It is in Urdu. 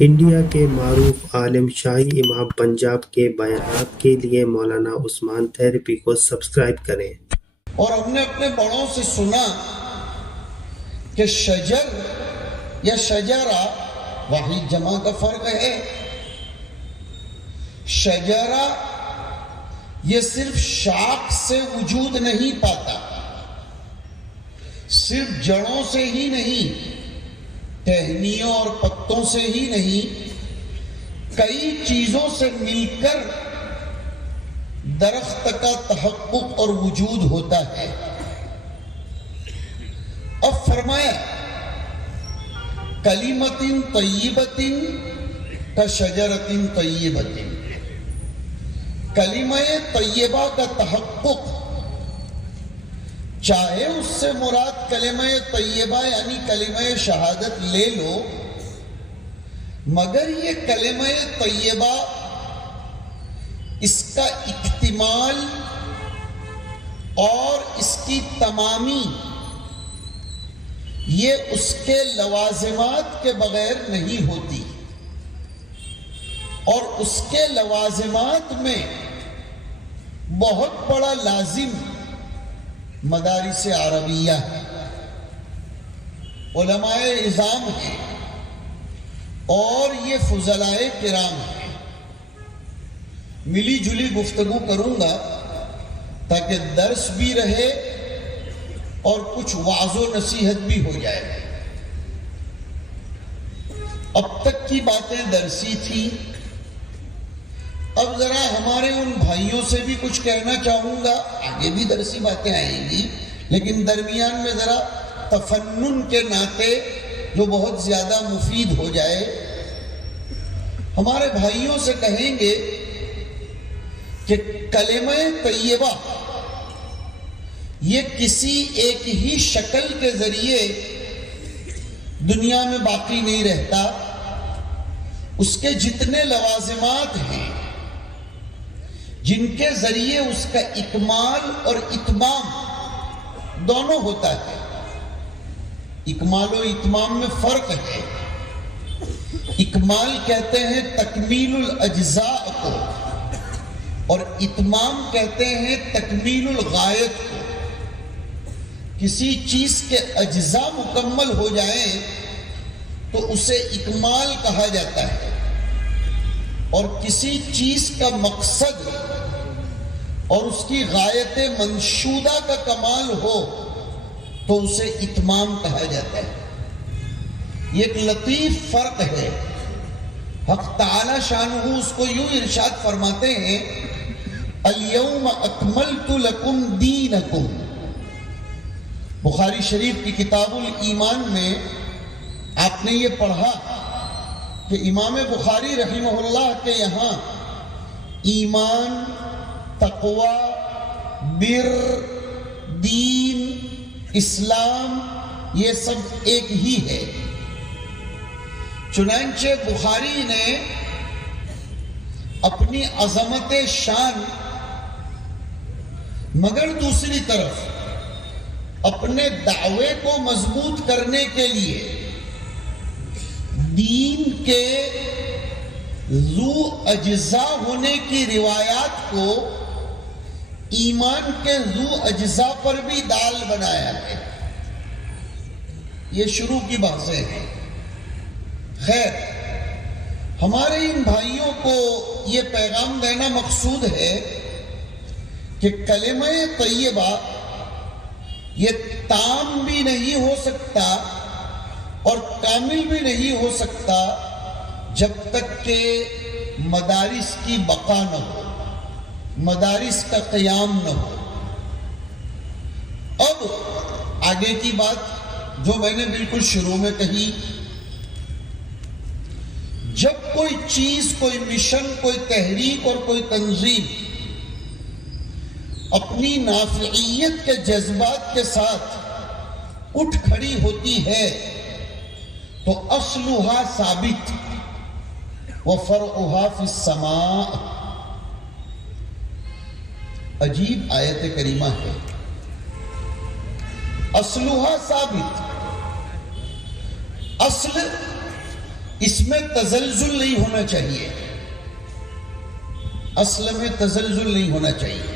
انڈیا کے معروف عالم شاہی امام پنجاب کے بیانات کے لیے مولانا عثمان تھیریپی کو سبسکرائب کریں۔ اور ہم نے اپنے بڑوں سے سنا کہ شجر یا شجرہ واحد جمع کا فرق ہے۔ شجرہ یہ صرف شاخ سے وجود نہیں پاتا، صرف جڑوں سے ہی نہیں، ٹہنیوں اور پتوں سے ہی نہیں، کئی چیزوں سے مل کر درخت کا تحقق اور وجود ہوتا ہے۔ اب فرمایا کلمۃ طیبۃ کشجرۃ طیبۃ، کلمہ طیبہ کا تحقق، چاہے اس سے مراد کلمہ طیبہ یعنی کلمہ شہادت لے لو، مگر یہ کلمہ طیبہ اس کا اکتمال اور اس کی تمامی یہ اس کے لوازمات کے بغیر نہیں ہوتی، اور اس کے لوازمات میں بہت بڑا لازم مدارس عربیہ ہے، علماء اعظام ہیں، اور یہ فضلاء کرام ہیں۔ ملی جلی گفتگو کروں گا تاکہ درس بھی رہے اور کچھ وعظ و نصیحت بھی ہو جائے۔ اب تک کی باتیں درسی تھی، اب ذرا ہمارے ان بھائیوں سے بھی کچھ کہنا چاہوں گا، آگے بھی درسی باتیں آئیں گی، لیکن درمیان میں ذرا تفنن کے ناطے جو بہت زیادہ مفید ہو جائے۔ ہمارے بھائیوں سے کہیں گے کہ کلمہ طیبہ یہ کسی ایک ہی شکل کے ذریعے دنیا میں باقی نہیں رہتا، اس کے جتنے لوازمات ہیں جن کے ذریعے اس کا اکمال اور اتمام دونوں ہوتا ہے۔ اکمال و اتمام میں فرق ہے۔ اکمال کہتے ہیں تکمیل الاجزاء کو، اور اتمام کہتے ہیں تکمیل الغایت کو۔ کسی چیز کے اجزاء مکمل ہو جائیں تو اسے اکمال کہا جاتا ہے، اور کسی چیز کا مقصد اور اس کی غایت منشودہ کا کمال ہو تو اسے اتمام کہا جاتا ہے۔ یہ ایک لطیف فرق ہے۔ حق تعالی شانہ اس کو یوں ارشاد فرماتے ہیں، الیوم اکملت لکم دینکم۔ بخاری شریف کی کتاب الایمان میں آپ نے یہ پڑھا کہ امام بخاری رحمہ اللہ کے یہاں ایمان، تقوی، بر، دین، اسلام یہ سب ایک ہی ہے۔ چنانچہ بخاری نے اپنی عظمت شان مگر دوسری طرف اپنے دعوے کو مضبوط کرنے کے لیے دین کے ذو اجزاء ہونے کی روایات کو ایمان کے ذو اجزاء پر بھی دال بنایا ہے۔ یہ شروع کی باتیں ہیں۔ خیر، ہمارے ان بھائیوں کو یہ پیغام دینا مقصود ہے کہ کلمہ طیبہ یہ تام بھی نہیں ہو سکتا اور کامل بھی نہیں ہو سکتا جب تک کہ مدارس کی بقا نہ ہو، مدارس کا قیام نہ ہو۔ اب آگے کی بات جو میں نے بالکل شروع میں کہی، جب کوئی چیز، کوئی مشن، کوئی تحریک اور کوئی تنظیم اپنی نافعیت کے جذبات کے ساتھ اٹھ کھڑی ہوتی ہے تو اصلها ثابت وفرعها فی السماء۔ عجیب آیت کریمہ ہے۔ اصلها ثابت، اصل اس میں تزلزل نہیں ہونا چاہیے، اصل میں تزلزل نہیں ہونا چاہیے۔